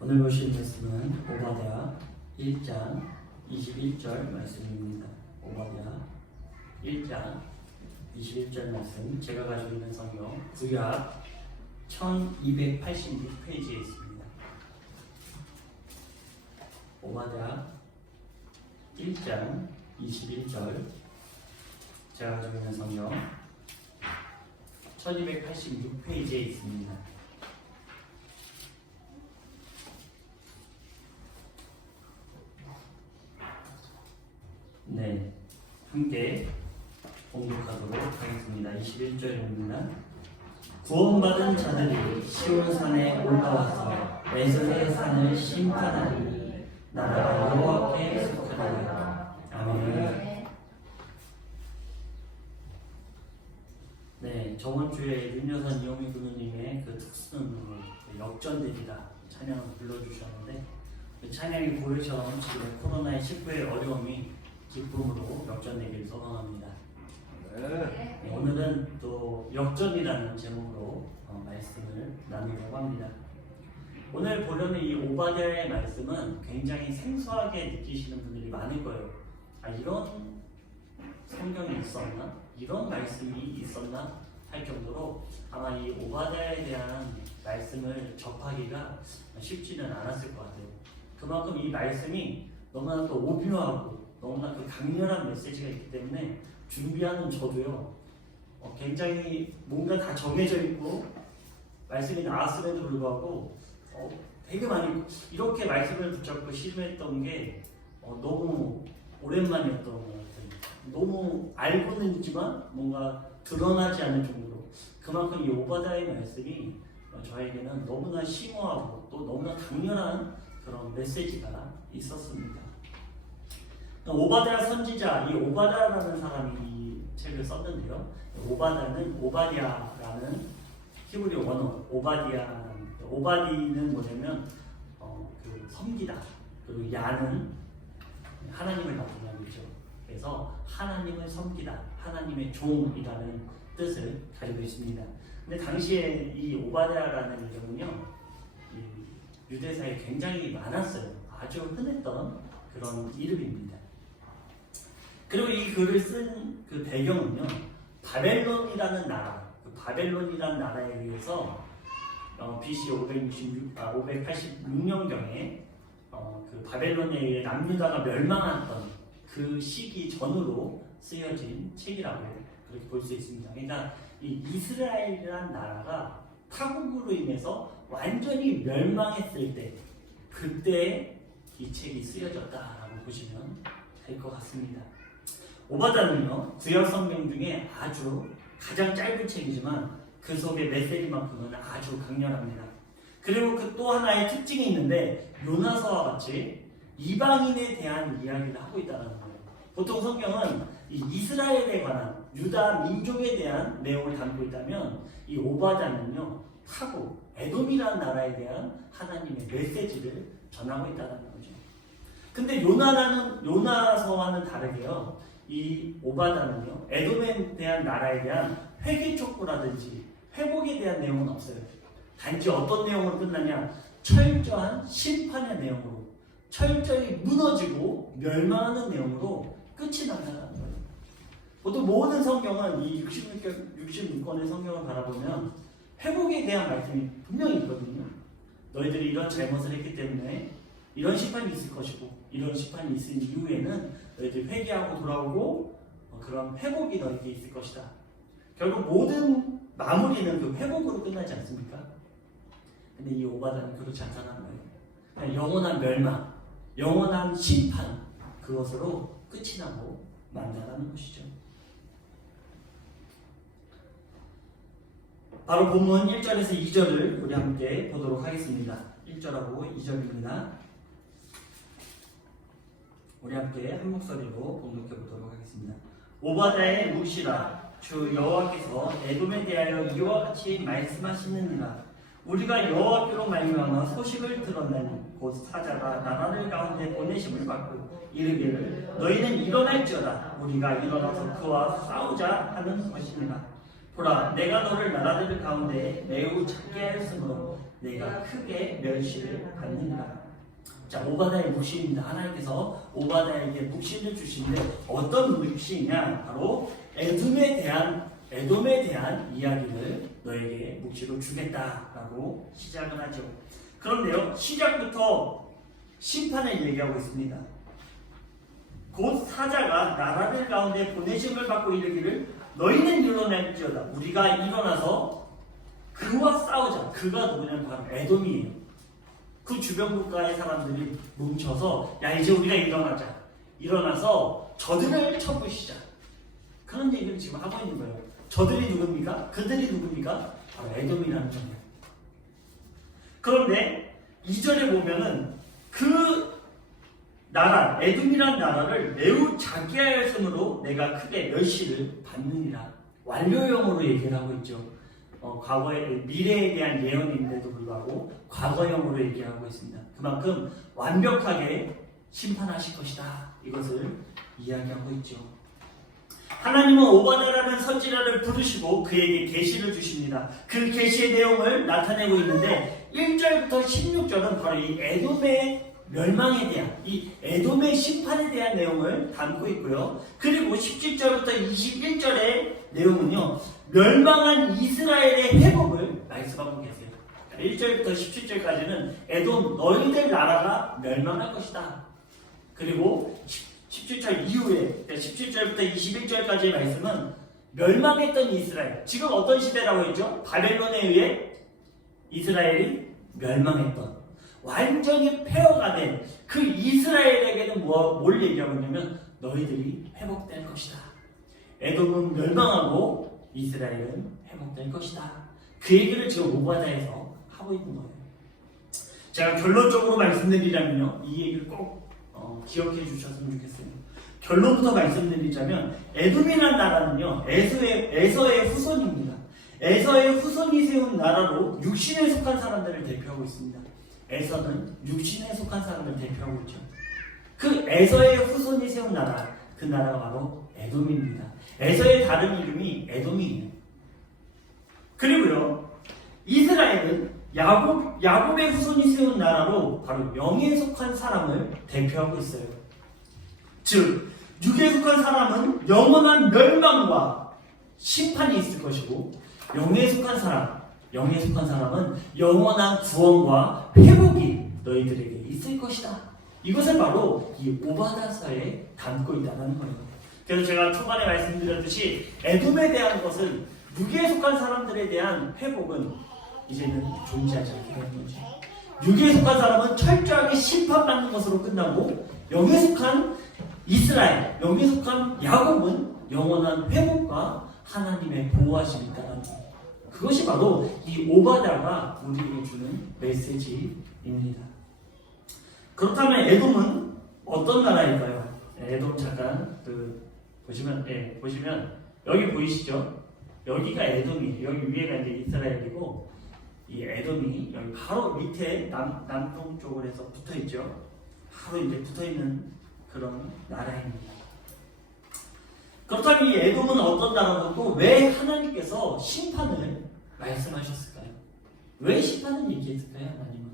오늘 보실 말씀은 오바댜 1장 21절 말씀입니다. 오바댜 1장 21절 말씀, 제가 가지고 있는 성경 구약 1286페이지에 있습니다. 오바댜 1장 21절, 제가 가지고 있는 성경 1286페이지에 있습니다. 네, 함께 봉독하도록 하겠습니다. 21절입니다. 구원받은 자들이 시온산에 올라와서 에서의 산을 심판하니 나라가 여호와께 속하리라. 아멘. 네, 저번 주에 윤여선 이용미 교수님의 그 특수능력을 역전되리라 찬양을 불러주셨는데, 그 찬양이 고요처럼 지금 코로나19의 어려움이 기쁨으로 역전되기를 소망합니다. 네, 오늘은 또 역전이라는 제목으로 말씀을 나누려고 합니다. 오늘 보려는 이 오바댜의 말씀은 굉장히 생소하게 느끼시는 분들이 많을 거예요. 아, 이런 성경이 있었나? 이런 말씀이 있었나? 할 정도로 아마 이 오바댜에 대한 말씀을 접하기가 쉽지는 않았을 것 같아요. 그만큼 이 말씀이 너무나 또 오묘하고 너무나 그 강렬한 메시지가 있기 때문에 준비하는 저도요, 굉장히 뭔가 다 정해져 있고 말씀이 나왔음에도 불구하고 되게 많이 이렇게 말씀을 붙잡고 실무했던 게 너무 오랜만이었던 것 같아요. 너무 알고는 있지만 뭔가 드러나지 않을 정도로 그만큼 이 오바댜의 말씀이 저에게는 너무나 심오하고 또 너무나 강렬한 그런 메시지가 있었습니다. 오바댜 선지자, 이 오바댜라는 사람이 이 책을 썼는데요. 오바댜는 오바댜라는 히브리 원어, 오바디는 뭐냐면 그 섬기다, 그리고 야는 하나님을 나타내는 거죠. 그래서 하나님을 섬기다, 하나님의 종이라는 뜻을 가지고 있습니다. 근데 당시에 이 오바댜라는 이름은요, 이 유대사에 굉장히 많았어요. 아주 흔했던 그런 이름입니다. 그리고 이 글을 쓴 그 배경은요, 바벨론이라는 나라, 그 바벨론이라는 나라에 의해서 BC 586년경에 그 바벨론에 의해 남유다가 멸망했던 그 시기 전후로 쓰여진 책이라고 그렇게 볼 수 있습니다. 그러니까 이 이스라엘이라는 나라가 타국으로 인해서 완전히 멸망했을 때, 그때 이 책이 쓰여졌다라고 보시면 될 것 같습니다. 오바댜는요, 구약 성경 중에 아주 가장 짧은 책이지만 그 속의 메시지만큼은 아주 강렬합니다. 그리고 그 또 하나의 특징이 있는데, 요나서와 같이 이방인에 대한 이야기를 하고 있다는 거예요. 보통 성경은 이 이스라엘에 관한 유다 민족에 대한 내용을 담고 있다면, 이 오바댜는요, 타국 에돔이라는 나라에 대한 하나님의 메시지를 전하고 있다는 거죠. 근데 요나서와는 다르게요, 이 오바댜는요, 에돔에 대한 나라에 대한 회개 촉구라든지 회복에 대한 내용은 없어요. 단지 어떤 내용으로 끝나냐, 철저한 심판의 내용으로, 철저히 무너지고 멸망하는 내용으로 끝이 난다는 거예요. 보통 모든 성경은 이 66권의 성경을 바라보면 회복에 대한 말씀이 분명히 있거든요. 너희들이 이런 잘못을 했기 때문에 이런 심판이 있을 것이고, 이런 심판이 있은 이후에는 너희들이 회개하고 돌아오고 그런 회복이 너희에게 있을 것이다. 결국 모든 마무리는 그 회복으로 끝나지 않습니까? 근데 이 오바댜는 그렇지 않다는 거예요. 그냥 영원한 멸망, 영원한 심판, 그것으로 끝이 나고 만다라는 것이죠. 바로 본문 1절에서 2절을 우리 함께 보도록 하겠습니다. 1절하고 2절입니다. 우리 함께 한 목소리로 봉독해 보도록 하겠습니다. 오바댜의 묵시라, 주 여호와께서 에돔에 대하여 이와 같이 말씀하시느니라. 우리가 여호와께로 말미암아 소식을 들었나니 곧 사자가 나라들 가운데 보내심을 받고 이르기를 너희는 일어날지어다. 우리가 일어나서 그와 싸우자 하는 것이니라. 보라, 내가 너를 나라들 가운데 매우 작게 하였으므로 내가 크게 멸시를 받는다. 자, 오바다의 묵시입니다. 하나님께서 오바다에게 묵시를 주시는데 어떤 묵시냐? 바로 에돔에 대한 이야기를 너에게 묵시로 주겠다라고 시작을 하죠. 그런데요, 시작부터 심판을 얘기하고 있습니다. 곧 사자가 나라들 가운데 보내심을 받고 이르기를 너희는 일어날지어다. 우리가 일어나서 그와 싸우자. 그가 누구냐면 바로 에돔이에요. 그 주변 국가의 사람들이 뭉쳐서 야, 이제 우리가 일어나서 저들을 쳐부시자. 그런 얘기를 지금 하고 있는 거예요. 저들이 누굽니까? 그들이 누굽니까? 바로 에돔이라는 점이에요. 그런데 2절에 보면은 그 나라, 에돔이란 나라를 매우 작게 하였으므로 내가 크게 멸시를 받느니라. 완료형으로 얘기를 하고 있죠. 과거의 미래에 대한 예언인데도 불구하고 과거형으로 얘기하고 있습니다. 그만큼 완벽하게 심판하실 것이다. 이것을 이야기하고 있죠. 하나님은 오바다라는 선지자를 부르시고 그에게 계시를 주십니다. 그 계시의 내용을 나타내고 있는데 1절부터 16절은 바로 이 에돔의 멸망에 대한, 이 에돔의 심판에 대한 내용을 담고 있고요. 그리고 17절부터 21절의 내용은요, 멸망한 이스라엘의 회복을 말씀하고 계세요. 1절부터 17절까지는 에돔 너희들 나라가 멸망할 것이다. 그리고 17절 이후에 17절부터 21절까지의 말씀은 멸망했던 이스라엘, 지금 어떤 시대라고 했죠? 바벨론에 의해 이스라엘이 멸망했던, 완전히 폐허가 된 그 이스라엘에게는 뭘 얘기하고 있냐면 너희들이 회복될 것이다. 에돔은 멸망하고 이스라엘은 회복될 것이다. 그 얘기를 지금 오바다에서 하고 있는 거예요. 제가 결론적으로 말씀드리자면요, 이 얘기를 꼭 기억해 주셨으면 좋겠어요. 결론부터 말씀드리자면 에돔이라는 나라는요, 에서의 후손입니다. 에서의 후손이 세운 나라로 육신에 속한 사람들을 대표하고 있습니다. 에서는 육신에 속한 사람을 대표하고 있죠. 그 에서의 후손이 세운 나라, 그 나라가 바로 에돔입니다. 에서의 다른 이름이 에돔이에요. 그리고요, 이스라엘은 야곱의 후손이 세운 나라로 바로 영에 속한 사람을 대표하고 있어요. 즉, 육에 속한 사람은 영원한 멸망과 심판이 있을 것이고, 영에 속한 사람은 영원한 구원과 회복이 너희들에게 있을 것이다. 이것을 바로 이 오바다서에 담고 있다는 거예요. 그래서 제가 초반에 말씀드렸듯이 에돔에 대한 것은 육에 속한 사람들에 대한 회복은 이제는 존재하지 않게 되는 거죠. 육에 속한 사람은 철저하게 심판받는 것으로 끝나고, 영에 속한 이스라엘, 영에 속한 야곱은 영원한 회복과 하나님의 보호하심이 있다는 거예요. 그것이 바로 이 오바다가 우리에게 주는 메시지입니다. 그렇다면 에돔은 어떤 나라일까요? 에돔 잠깐 보시면 여기 보이시죠? 여기가 에돔이에요. 여기 위에가 이제 이스라엘이고, 이 에돔이 여기 바로 밑에 남동쪽으로 해서 붙어 있죠. 바로 이제 붙어 있는 그런 나라입니다. 그렇다면 이 에돔은 어떤 나라고, 또 왜 하나님께서 심판을 말씀하셨을까요? 왜 심판을 얘기했을까요? 하나님은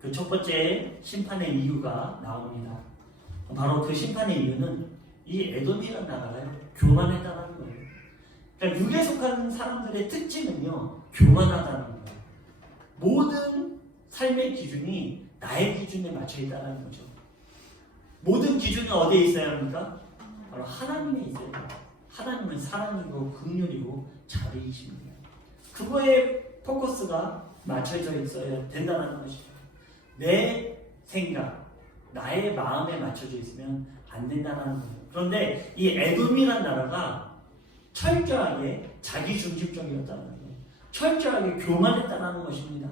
그 첫 번째 심판의 이유가 나옵니다. 바로 그 심판의 이유는 이 에돔이라는 나라가 교만했다는 거예요. 그러니까 육에 속한 사람들의 특징은요, 교만하다는 거예요. 모든 삶의 기준이 나의 기준에 맞춰 있다는 거죠. 모든 기준은 어디에 있어야 합니까? 바로 하나님에 있어야 합니다. 하나님은 사랑이고 긍휼이고 자비이십니다. 그거에 포커스가 맞춰져 있어야 된다는 것이죠. 내 생각, 나의 마음에 맞춰져 있으면 안 된다는 거예요. 그런데 이 에돔이라는 나라가 철저하게 자기중심적이었다는 거예요. 철저하게 교만했다는 것입니다.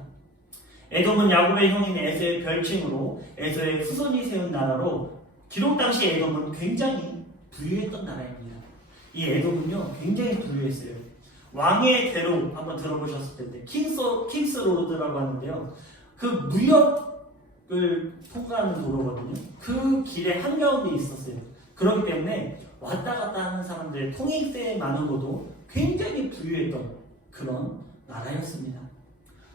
에돔은 야곱의 형인 에서의 별칭으로 에서의 후손이 세운 나라로, 기록 당시 에돔은 굉장히 부유했던 나라입니다. 이 에돔은요, 굉장히 부유했어요. 왕의 대로 한번 들어보셨을 텐데, 킹스 로드라고 하는데요, 그 무역을 통과하는 도로거든요. 그 길에 한가운데 있었어요. 그렇기 때문에 왔다 갔다 하는 사람들의 통행세 많은 것도 굉장히 부유했던 그런 나라였습니다.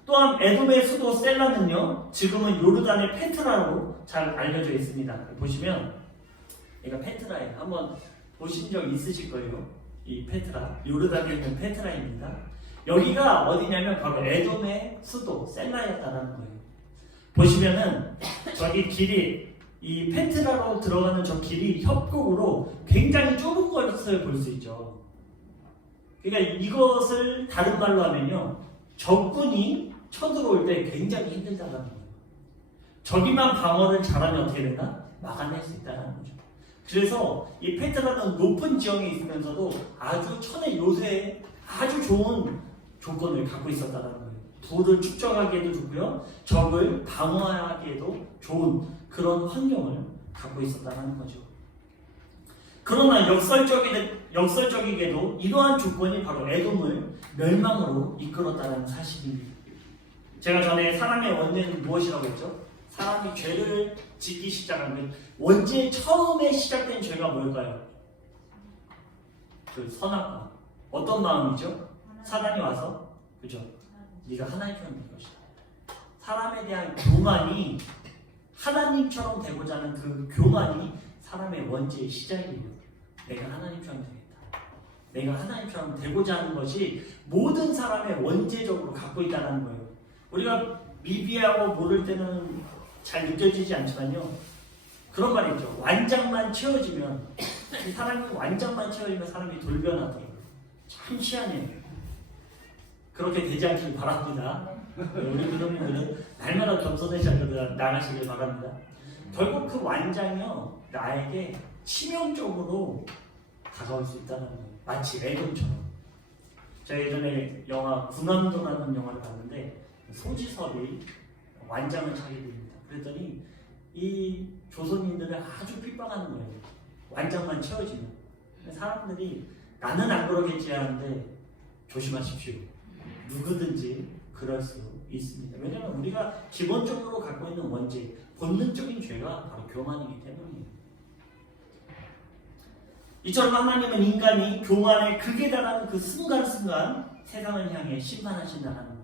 또한 에돔의 수도 셀라는요, 지금은 요르단의 페트라로 잘 알려져 있습니다. 보시면 얘가 페트라예요. 한번 보신 적 있으실 거예요. 이 페트라, 요르단에 있는 페트라입니다. 여기가 어디냐면 바로 에돔의 수도 셀라였다는 거예요. 보시면은 저기 길이, 이 페트라로 들어가는 저 길이 협곡으로 굉장히 좁은 것을 볼 수 있죠. 그러니까 이것을 다른 말로 하면요, 적군이 쳐들어올 때 굉장히 힘들다는 거예요. 저기만 방어를 잘하면 어떻게 되나? 막아낼 수 있다는 거죠. 그래서 이 페트라는 높은 지형에 있으면서도 아주 천의 요새에 아주 좋은 조건을 갖고 있었다는 거예요. 부를 축적하기에도 좋고요, 적을 방어하기에도 좋은 그런 환경을 갖고 있었다는 거죠. 그러나 역설적이게도 이러한 조건이 바로 에돔을 멸망으로 이끌었다는 사실입니다. 제가 전에 사람의 원죄는 무엇이라고 했죠? 사람이 죄를 짓기 시작하면 원죄 처음에 시작된 죄가 뭘까요? 그 선악과. 어떤 마음이죠? 사단이 와서, 그죠? 네가 하나님처럼 될 것이다. 사람에 대한 교만이, 하나님처럼 되고자 하는 그 교만이 사람의 원죄의 시작이에요. 내가 하나님처럼 되겠다. 내가 하나님처럼 되고자 하는 것이 모든 사람의 원죄적으로 갖고 있다는 거예요. 우리가 미비하고 모를 때는 잘 느껴지지 않지만요, 그런 말이 있죠. 완장만 채워지면, 사람이 완장만 채워지면 사람이 돌변하더라고요. 참 희한해요. 그렇게 되지 않길 바랍니다. 우리 부모님들은 날마다 겸손해져 나가시길 바랍니다. 결국 그 완장이요, 나에게 치명적으로 다가올 수 있다는 거예요. 마치 에돔처럼. 제가 예전에 영화 군함도라는 영화를 봤는데 소지섭이 완장을 차게 됩니다. 그랬더니 이 조선인들을 아주 핍박하는 거예요. 완장만 채워지면. 사람들이 나는 안 그러겠지 하는데 조심하십시오. 누구든지 그럴 수 있습니다. 왜냐하면 우리가 기본적으로 갖고 있는 원죄, 본능적인 죄가 바로 교만이기 때문이에요. 이처럼 하나님은 인간이 교만의 극에 달하는 그 순간순간 세상을 향해 심판하신다는 거예요.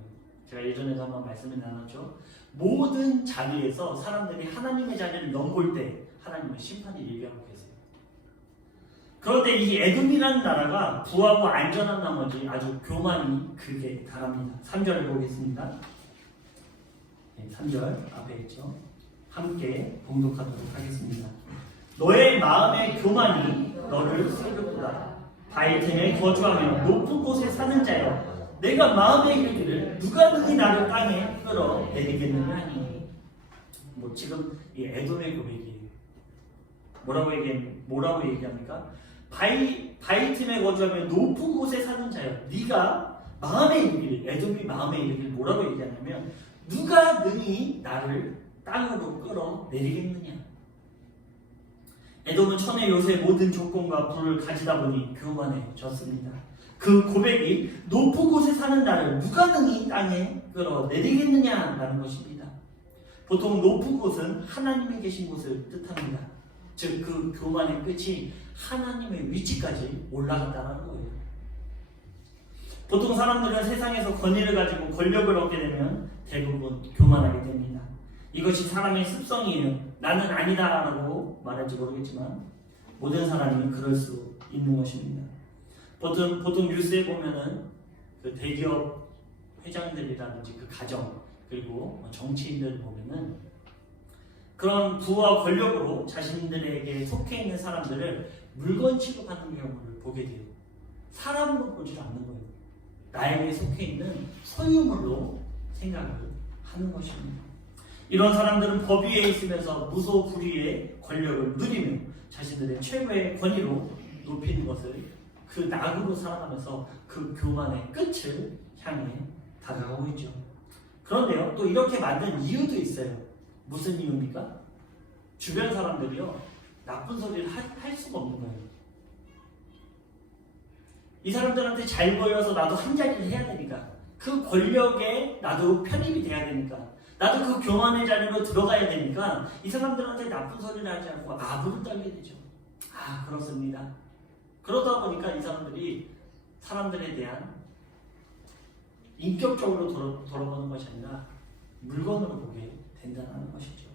제가 예전에도 한번 말씀을 나눴죠. 모든 자리에서 사람들이 하나님의 자리를 넘볼 때 하나님은 심판을 예비하고 계세요. 그런데 이 에돔이라는 나라가 부하고 안전한 나머지 아주 교만이 극에 달합니다. 3절을 보겠습니다. 3절 앞에 있죠. 함께 봉독하도록 하겠습니다. 너의 마음의 교만이 너를 세우도다. 바위 틈에 거주하며 높은 곳에 사는 자여, 내가 마음에 이르기를 누가 능히 나를 땅에 끌어내리겠느냐 하니. 지금 이 에돔의 고백이에요. 뭐라고 얘기합니까? 바위 틈에 거주하며 높은 곳에 사는 자여, 네가 마음에 이르기를, 에돔이 마음에 이르기를 뭐라고 얘기하냐면, 누가 능히 나를 땅으로 끌어내리겠느냐. 에돔은 천의 요새 모든 조건과 부를 가지다 보니 교만해졌습니다. 그 고백이 높은 곳에 사는 나를 누가 능히 땅에 끌어내리겠느냐라는 것입니다. 보통 높은 곳은 하나님이 계신 곳을 뜻합니다. 즉 그 교만의 끝이 하나님의 위치까지 올라간다는 거예요. 보통 사람들은 세상에서 권위를 가지고 권력을 얻게 되면 대부분 교만하게 됩니다. 이것이 사람의 습성이에요. 나는 아니다라고 말할지 모르겠지만 모든 사람이 그럴 수 있는 것입니다. 보통 뉴스에 보면은 그 대기업 회장들이라든지 그 가정, 그리고 정치인들 보면은 그런 부와 권력으로 자신들에게 속해 있는 사람들을 물건 취급하는 경우를 보게 돼요. 사람으로 보지 않는 거예요. 나에게 속해 있는 소유물로 생각을 하는 것입니다. 이런 사람들은 법 위에 있으면서 무소불위의 권력을 누리며 자신들의 최고의 권위로 높이는 것을 그 낙으로 살아가면서 그 교만의 끝을 향해 다가가고 있죠. 그런데요, 또 이렇게 만든 이유도 있어요. 무슨 이유입니까? 주변 사람들이요, 나쁜 소리를 할 수가 없는 거예요. 이 사람들한테 잘 보여서 나도 한 자리를 해야 되니까, 그 권력에 나도 편입이 돼야 되니까, 나도 그 교만의 자리로 들어가야 되니까 이 사람들한테 나쁜 소리를 하지 않고 아부를 떨게 되죠. 그렇습니다. 그러다 보니까 이 사람들이 사람들에 대한 인격적으로 돌아보는 것이 아니라 물건으로 보게 된다는 것이죠.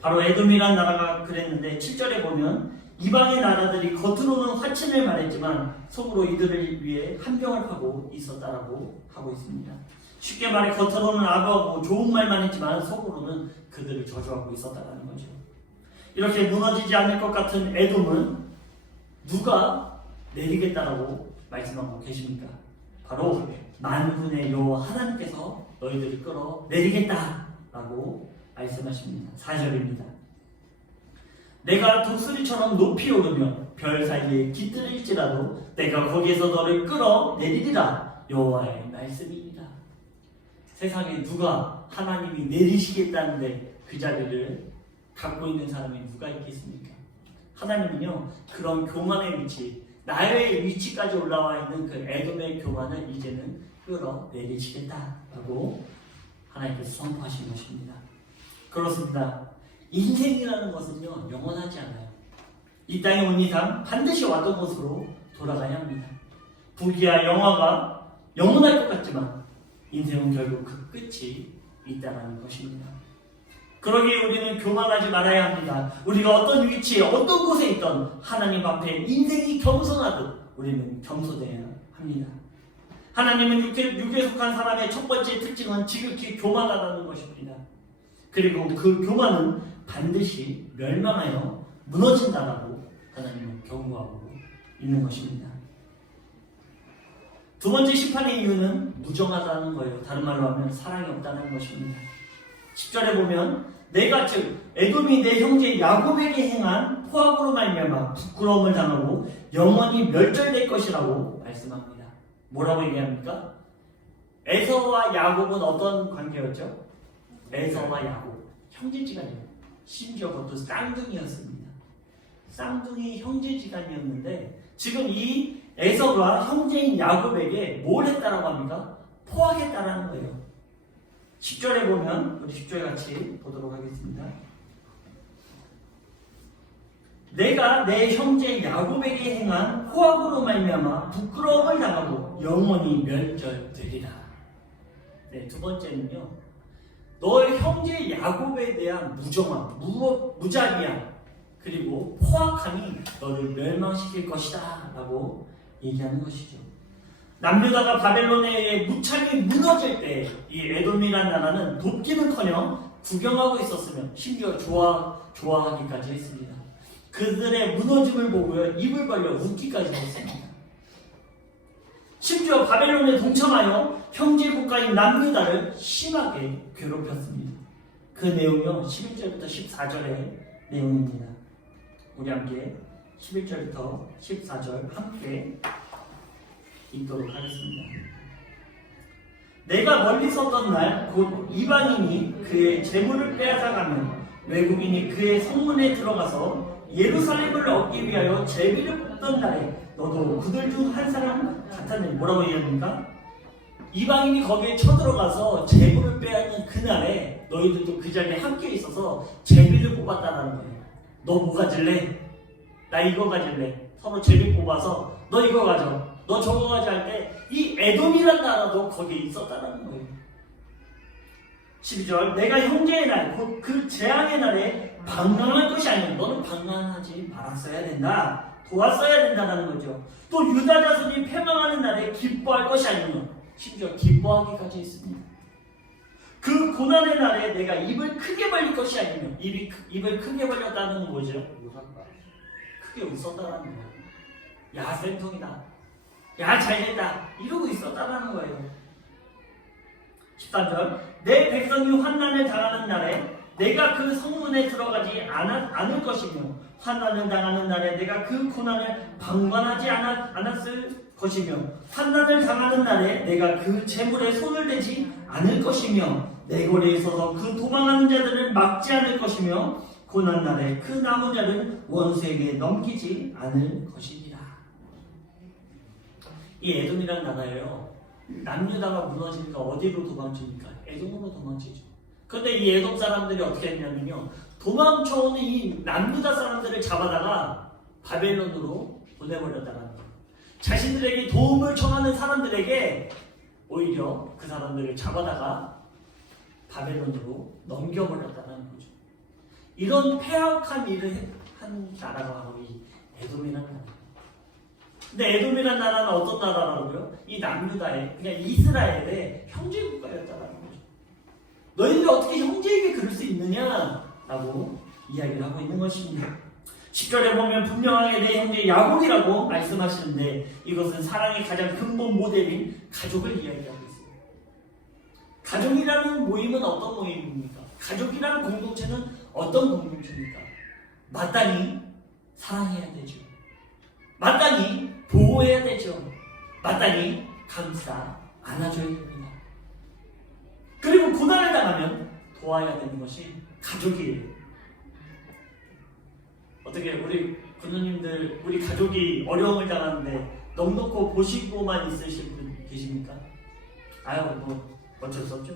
바로 에돔이란 나라가 그랬는데 7절에 보면 이방의 나라들이 겉으로는 화친을 말했지만 속으로 이들을 위해 함정을 파고 있었다라고 하고 있습니다. 쉽게 말해 겉으로는 아부하고 좋은 말만 했지만 속으로는 그들을 저주하고 있었다는 거죠. 이렇게 무너지지 않을 것 같은 에돔은 누가 내리겠다라고 말씀하고 계십니까? 바로 만군의 여호와 하나님께서 너희들을 끌어 내리겠다라고 말씀하십니다. 4절입니다. 내가 독수리처럼 높이 오르며 별 사이에 깃들일지라도 내가 거기에서 너를 끌어 내리리라 여호와의 말씀입니다. 세상에 누가 하나님이 내리시겠다는데 그 자리를 갖고 있는 사람이 누가 있겠습니까? 하나님은요 그런 교만의 위치, 나의 위치까지 올라와 있는 그 에돔의 교만을 이제는 끌어 내리시겠다라고 하나님께서 선포하신 것입니다. 그렇습니다. 인생이라는 것은요 영원하지 않아요. 이 땅에 온 이상 반드시 왔던 곳으로 돌아가야 합니다. 부귀와 영화가 영원할 것 같지만 인생은 결국 그 끝이 있다는 것입니다. 그러기에 우리는 교만하지 말아야 합니다. 우리가 어떤 위치에 어떤 곳에 있던 하나님 앞에 인생이 겸손하듯 우리는 겸손해야 합니다. 하나님은 육에 속한 사람의 첫 번째 특징은 지극히 교만하다는 것입니다. 그리고 그 교만은 반드시 멸망하여 무너진다라고 하나님은 경고하고 있는 것입니다. 두 번째 심판의 이유는 무정하다는 거예요. 다른 말로 하면 사랑이 없다는 것입니다. 10절에 보면 내가 즉 에돔이 내 형제 야곱에게 행한 포악으로 말미암아 부끄러움을 당하고 영원히 멸절될 것이라고 말씀합니다. 뭐라고 얘기합니까? 에서와 야곱은 어떤 관계였죠? 에서와 야곱 형제지간이에요. 심지어 그것도 쌍둥이였습니다. 쌍둥이 형제지간이었는데 지금 이 에서가 형제인 야곱에게 뭘 했다라고 합니까? 포악했다라는 거예요. 10절에 보면 우리 10절 같이 보도록 하겠습니다. 내가 내 형제 야곱에게 행한 포악으로 말미암아 부끄러움을 당하고 영원히 멸절되리라. 네, 두 번째는요. 너의 형제 야곱에 대한 무정함, 무자비함 그리고 포악함이 너를 멸망시킬 것이다 라고 얘기하는 것이죠. 남유다가 바벨론에 의해 무참히 무너질 때 이 에돔이라는 나라는 돕기는커녕 구경하고 있었으며 심지어 좋아하기까지 했습니다. 그들의 무너짐을 보고요 입을 벌려 웃기까지 했습니다. 심지어 바벨론에 동참하여 형제 국가인 남유다를 심하게 괴롭혔습니다. 그 내용은 11절부터 14절의 내용입니다. 우리 함께 11절부터 14절 함께 읽도록 하겠습니다. 내가 멀리 섰던 날 곧 이방인이 그의 재물을 빼앗아가면 외국인이 그의 성문에 들어가서 예루살렘을 얻기 위하여 제비를 뽑던 날에 너도 그들 중 한 사람 같았느니 뭐라고 얘기합니까? 이방인이 거기에 쳐들어가서 재물을 빼앗는 그날에 너희들도 그 자리에 함께 있어서 제비를 뽑았다는 거예요. 너 뭐 가질래? 나 이거 가질래. 서로 제비 뽑아서 너 이거 가져. 너 저거 가져 할 때 이 에돔이란 나라도 거기에 있었다는 거예요. 12절 내가 형제의 날 곧 그 재앙의 날에 방랑할 것이 아니면 너는 방랑하지 말았어야 된다. 도왔어야 된다는 거죠. 또 유다 자손이 패망하는 날에 기뻐할 것이 아니면 심지어 기뻐하기까지 했습니다. 그 고난의 날에 내가 입을 크게 벌릴 것이 아니면 입을 크게 벌렸다는 거죠. 크게 웃었다는 거예요. 야 쌤통이다. 야 잘됐다. 이러고 있었다는 거예요. 13절 내 백성이 환난을 당하는 날에 내가 그 성문에 들어가지 않을 것이며 환난을 당하는 날에 내가 그 고난을 방관하지 않았을 것이며 환난을 당하는 날에 내가 그 재물에 손을 대지 않을 것이며 내 고리에 서서 그 도망하는 자들을 막지 않을 것이며 고난 날에 그 남은 자를 원수에게 넘기지 않을 것이니라. 이 에돔이라는 나라예요. 남유다가 무너지니까 어디로 도망칩니까? 에돔으로 도망치죠. 그런데 이 에돔 사람들이 어떻게 했냐면요. 도망쳐오는 이 남유다 사람들을 잡아다가 바벨론으로 보내버렸다는 거예요. 자신들에게 도움을 청하는 사람들에게 오히려 그 사람들을 잡아다가 바벨론으로 넘겨버렸다는 거죠. 이런 폐악한 일을 한 나라가 바로 이 에돔이라는 나라. 근데 에돔이라는 나라는 어떤 나라라고요? 이 남유다의 그냥 이스라엘의 형제국가였다는 거죠. 너희들이 어떻게 형제에게 그럴 수 있느냐라고 이야기를 하고 있는 것입니다. 10절에 보면 분명하게 내 형제 야곱이라고 말씀하시는데 이것은 사랑의 가장 근본 모델인 가족을 이야기하고 있어요. 가족이라는 모임은 어떤 모임입니까? 가족이라는 공동체는 어떤 공동체입니까? 마땅히 사랑해야 되죠. 마땅히 보호해야 되죠. 마땅히 감싸 안아줘야 됩니다. 그리고 고난을 당하면 도와야 되는 것이 가족이에요. 어떻게 우리 군우님들 우리 가족이 어려움을 당하는데 넉넉히 보시고만 있으실 분 계십니까? 아유 뭐 어쩔 수 없죠.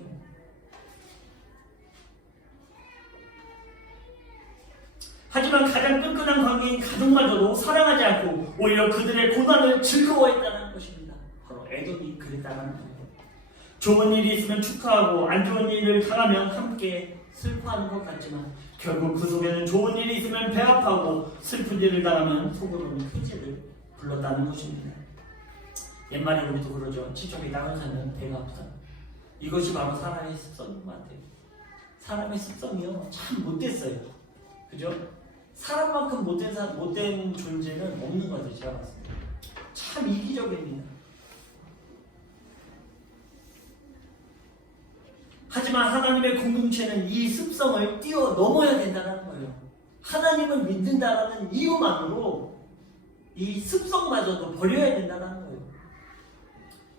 하지만 가장 끈끈한 관계인 가족마저도 사랑하지 않고 오히려 그들의 고난을 즐거워했다는 것입니다. 바로 에돔이 그랬다는 거예요. 좋은 일이 있으면 축하하고 안 좋은 일을 당하면 함께 슬퍼하는 것 같지만 결국 그 속에는 좋은 일이 있으면 배아파고 슬픈 일을 당하면 속으로는 휴지를 불렀다는 것입니다. 옛말에 우리도 그러죠. 지적이 땅을 사면 배가 아프다. 이것이 바로 사람의 습성인 것 같아요. 사람의 습성이요 참 못됐어요. 그죠? 사람만큼 못된 존재는 없는 것 같아요. 제가 봤을 때 참 이기적입니다. 하지만 하나님의 공동체는 이 습성을 뛰어넘어야 된다는 거예요. 하나님을 믿는다는 이유만으로 이 습성마저도 버려야 된다는 거예요.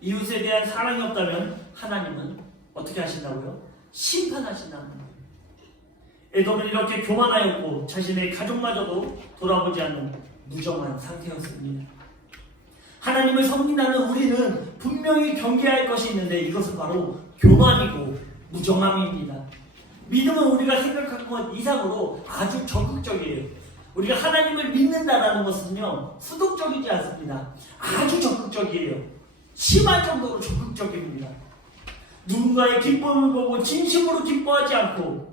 이웃에 대한 사랑이 없다면 하나님은 어떻게 하신다고요? 심판하신다는 거예요. 에돔은 이렇게 교만하였고 자신의 가족마저도 돌아보지 않는 무정한 상태였습니다. 하나님을 섬긴다는 우리는 분명히 경계할 것이 있는데 이것은 바로 교만이고 무정함입니다. 믿음은 우리가 생각한 것 이상으로 아주 적극적이에요. 우리가 하나님을 믿는다는 것은요 수동적이지 않습니다. 아주 적극적이에요. 심할 정도로 적극적입니다. 누군가의 기쁨을 보고 진심으로 기뻐하지 않고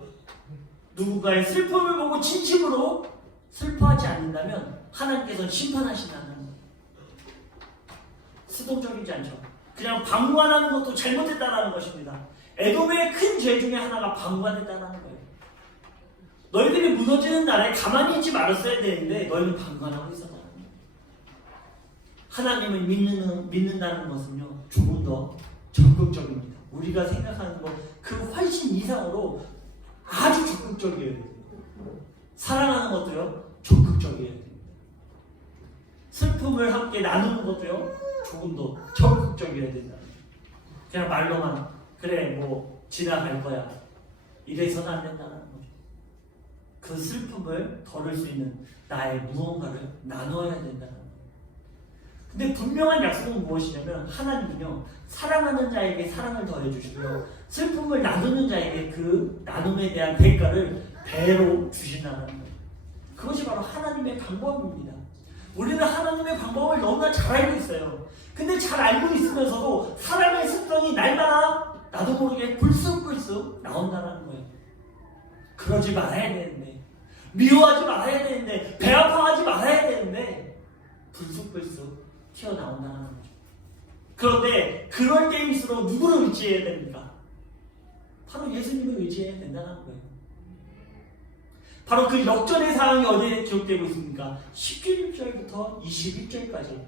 누군가의 슬픔을 보고 진심으로 슬퍼하지 않는다면 하나님께서는 심판하신다는 거예요. 수동적이지 않죠. 그냥 방관하는 것도 잘못했다는 것입니다. 에돔의 큰 죄 중에 하나가 방관했다는 거예요. 너희들이 무너지는 날에 가만히 있지 말았어야 되는데 너희는 방관하고 있었다는 거예요. 하나님을 믿는다는 것은요 조금 더 적극적입니다. 우리가 생각하는 것 그 훨씬 이상으로 아주 적극적이에요. 사랑하는 것도요 적극적이에요. 슬픔을 함께 나누는 것도요 조금 더 적극적이어야 된다. 그냥 말로만 그래 뭐 지나갈 거야 이래서는 안 된다는 거죠. 그 슬픔을 덜을 수 있는 나의 무언가를 나눠야 된다는 거예요. 근데 분명한 약속은 무엇이냐면 하나님은요 사랑하는 자에게 사랑을 더해 주시고요 슬픔을 나누는 자에게 그 나눔에 대한 대가를 배로 주신다는 거예요. 그것이 바로 하나님의 방법입니다. 우리는 하나님의 방법을 너무나 잘 알고 있어요. 근데 잘 알고 있으면서도 사람의 습성이 날마다 나도 모르게 불쑥불쑥 나온다는 거예요. 그러지 말아야 되는데 미워하지 말아야 되는데 배 아파하지 말아야 되는데 불쑥불쑥 튀어나온다는 거죠. 그런데 그럴 때일수록 누구를 의지해야 됩니까? 바로 예수님을 의지해야 된다는 거예요. 바로 그 역전의 사항이 어디에 기록되고 있습니까? 19절부터 21절까지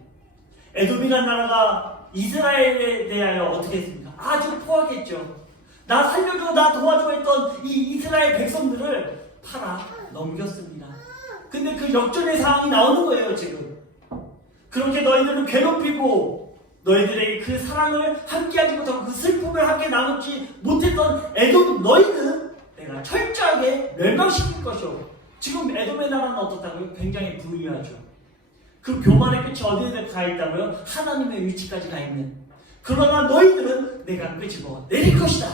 에돔이라는 나라가 이스라엘에 대하여 어떻게 했습니까? 아주 포악했죠. 나 살려줘 나 도와줘 했던 이 이스라엘 백성들을 팔아 넘겼습니다. 근데 그 역전의 사항이 나오는 거예요. 지금 그렇게 너희들을 괴롭히고 너희들에게 그 사랑을 함께하지 못하고 그 슬픔을 함께 나누지 못했던 에돔 너희는 내가 철저하게 멸망시킬 것이오. 지금 에돔의 나라는 어떻다고요? 굉장히 부유하죠. 그 교만의 끝이 어디에 가 있다고요? 하나님의 위치까지 가 있는. 그러나 너희들은 내가 끄집어 내릴 것이다.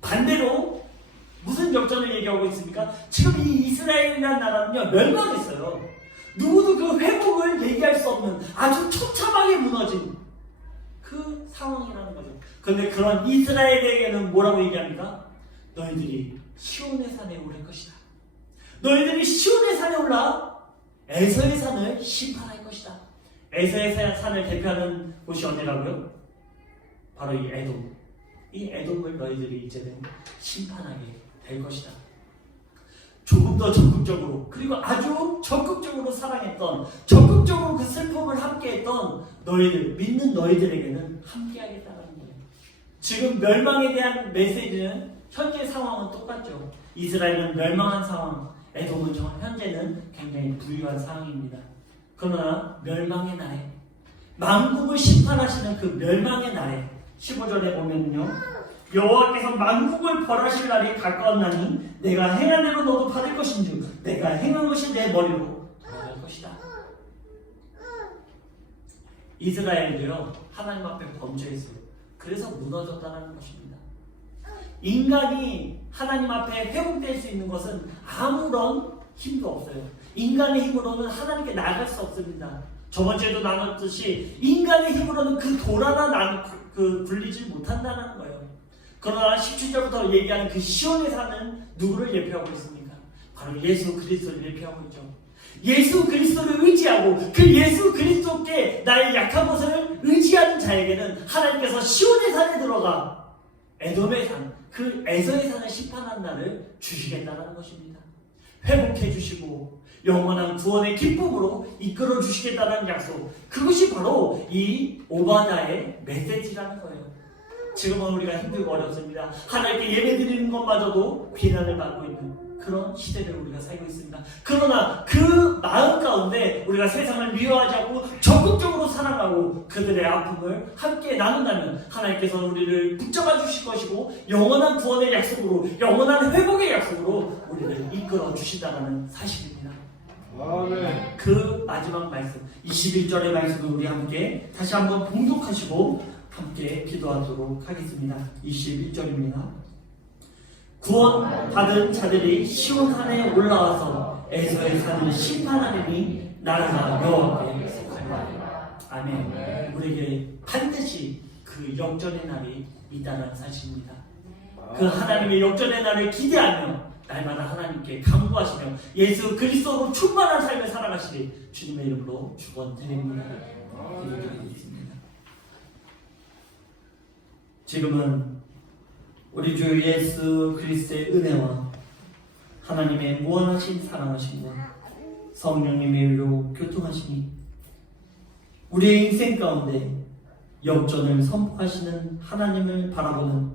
반대로 무슨 역전을 얘기하고 있습니까? 지금 이 이스라엘이라는 나라는요 멸망했어요. 누구도 그 회복을 얘기할 수 없는 아주 처참하게 무너진 그 상황이라는 거죠. 그런데 그런 이스라엘에게는 뭐라고 얘기합니까? 너희들이 시온의 산에 오를 것이다. 너희들이 시온의 산에 올라 에서의 산을 심판할 것이다. 에서의 산을 대표하는 곳이 어디라고요? 바로 이 에돔. 이 에돔을 너희들이 이제는 심판하게 될 것이다. 조금 더 적극적으로, 그리고 아주 적극적으로 사랑했던, 적극적으로 그 슬픔을 함께했던 너희들, 믿는 너희들에게는 함께하겠다는 거예요. 지금 멸망에 대한 메시지는 현재 상황은 똑같죠. 이스라엘은 멸망한 상황, 에돔은 현재는 굉장히 부유한 상황입니다. 그러나 멸망의 날에, 만국을 심판하시는 그 멸망의 날에 15절에 보면요, 여호와께서 만국을 벌하실 날이 가까웠나니 내가 행한 대로 너도 받을 것인즉 내가 행한 것이 내 머리로 돌아갈 것이다. 이스라엘도요, 하나님 앞에 범죄했어요. 그래서 무너졌다는 것입니다. 인간이 하나님 앞에 회복될 수 있는 것은 아무런 힘도 없어요. 인간의 힘으로는 하나님께 나아갈 수 없습니다. 저번 주에도 나눴듯이 인간의 힘으로는 그 돌 하나 굴리지 못한다는 거예요. 그러나 17절부터 얘기하는 그 시온의 산은 누구를 예표하고 있습니까? 바로 예수 그리스도를 예표하고 있죠. 예수 그리스도를 의지하고 그 예수 그리스도께 나의 약한 것을 의지하는 자에게는 하나님께서 시온의 산에 들어가 에돔의 산, 그 에서의 산을 심판하는 날을 주시겠다는 것입니다. 회복해 주시고 영원한 구원의 기쁨으로 이끌어 주시겠다는 약속, 그것이 바로 이 오바다의 메시지라는 거예요. 지금은 우리가 힘들고 어렵습니다. 하나님께 예배드리는 것마저도 비난을 받고 있는 그런 시대를 우리가 살고 있습니다. 그러나 그 마음 가운데 우리가 세상을 미워하지 않고 적극적으로 사랑하고 그들의 아픔을 함께 나눈다면 하나님께서 우리를 붙잡아 주실 것이고 영원한 구원의 약속으로, 영원한 회복의 약속으로 우리를 이끌어 주신다는 사실입니다. 아멘. 그 마지막 말씀 21절의 말씀을 우리 함께 다시 한번 봉독하시고 함께 기도하도록 하겠습니다. 21절입니다. 구원받은 자들이 시온 산에 올라와서 에서의 산을 심판하리니 나라가 여호와께 속하리라. 아멘. 우리에게 반드시 그 역전의 날이 있다는 사실입니다. 그 하나님의 역전의 날을 기대하며 날마다 하나님께 간구하시며 예수 그리스도로 충만한 삶을 살아가시리 주님의 이름으로 축원드립니다. 기도드리겠습니다. 지금은 우리 주 예수 그리스도의 은혜와 하나님의 무한하신 사랑하심과 성령님의 위로 교통하시니 우리의 인생 가운데 역전을 선포하시는 하나님을 바라보는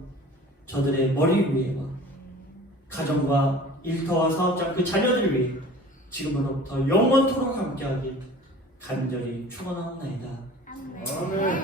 저들의 머리 위에와 가정과 일터와 사업자 그 자녀들 위해 지금으로부터 영원토록 함께하길 간절히 축원하옵나이다. 아멘.